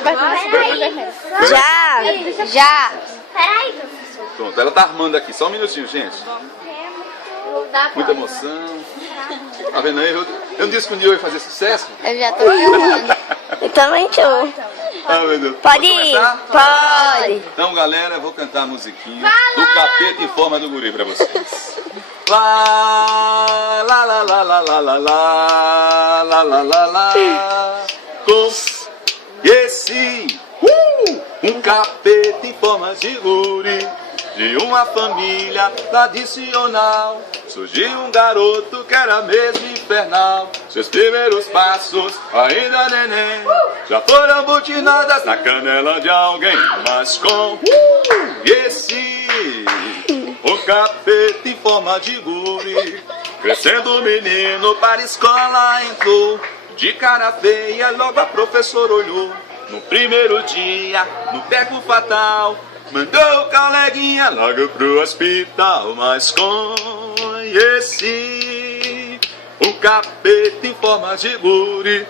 começar a perguntar. Já. Peraí, professor. Pronto, ela tá armando aqui. Só um minutinho, gente. Muita emoção. Tá vendo aí? Eu não disse que um dia eu ia fazer sucesso? Eu já tô filmando. Eu também tô. Ah, meu Deus. Pode Posso ir? começar? Pode. Então, galera, eu vou cantar a musiquinha do Capeta em Forma do Guri pra vocês. Lá, lá, lá, lá, lá, lá, lá, lá, lá, lá, lá, lá. Com esse um capeta em forma de guri, de uma família tradicional, surgiu um garoto que era mesmo infernal. Seus primeiros passos, ainda neném, já foram butinadas na canela de alguém. Mas com esse um capeta em forma de guri, crescendo o menino para a escola entrou. De cara feia, logo a professora olhou. No primeiro dia, no teco fatal, mandou o coleguinha logo pro hospital. Mas conheci um capeta em forma de guri,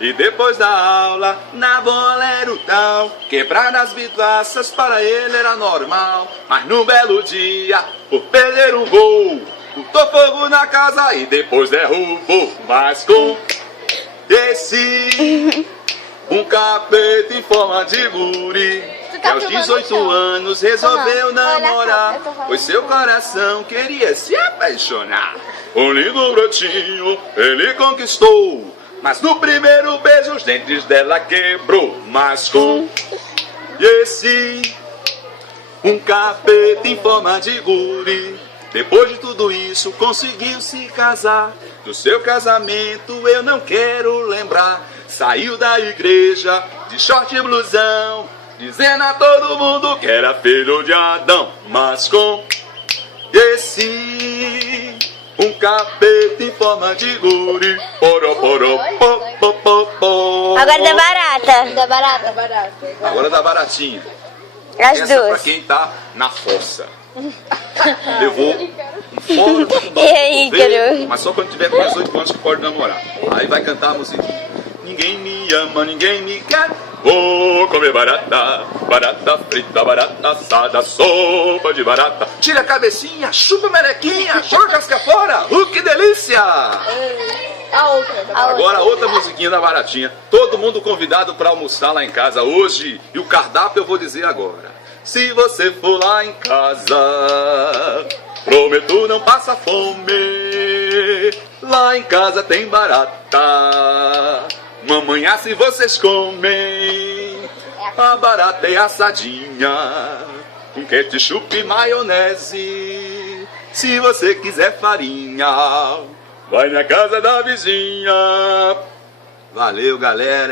e depois da aula, na bolero tal, quebrar as vidraças para ele era normal. Mas num belo dia, por perder um voo, botou fogo na casa e depois derrubou. Mas com esse um capeta em forma de guri, que aos 18 anos resolveu namorar, pois seu coração queria se apaixonar. Um lindo brotinho ele conquistou, mas no primeiro beijo os dentes dela quebrou. Mas com esse um capeta em forma de guri, depois de tudo isso conseguiu se casar. Do seu casamento eu não quero lembrar. Saiu da igreja de short e blusão, dizendo a todo mundo que era filho de Adão. Mas com esse um capeta em forma de guri, poró, poró, pó, pó, pó, pó. Agora da barata. Da barata. Agora da baratinha. As Essa é pra duas. quem tá na fossa. Levou um fora, E aí, Ícaro? mas só quando tiver com 18 anos que pode namorar. Aí vai cantar a música. Ninguém me ama, ninguém me quer. Vou comer barata, barata frita, barata assada, sopa de barata. Tira a cabecinha, chupa a merequinha, joga a casca fora. Que delícia! A outra. Agora outra musiquinha da baratinha. Todo mundo convidado para almoçar lá em casa hoje. E o cardápio eu vou dizer agora. Se você for lá em casa, prometo não passa fome. Lá em casa tem barata. Mamãe, se vocês comem, a barata é assadinha, com ketchup e maionese. Se você quiser farinha, vai na casa da vizinha. Valeu, galera.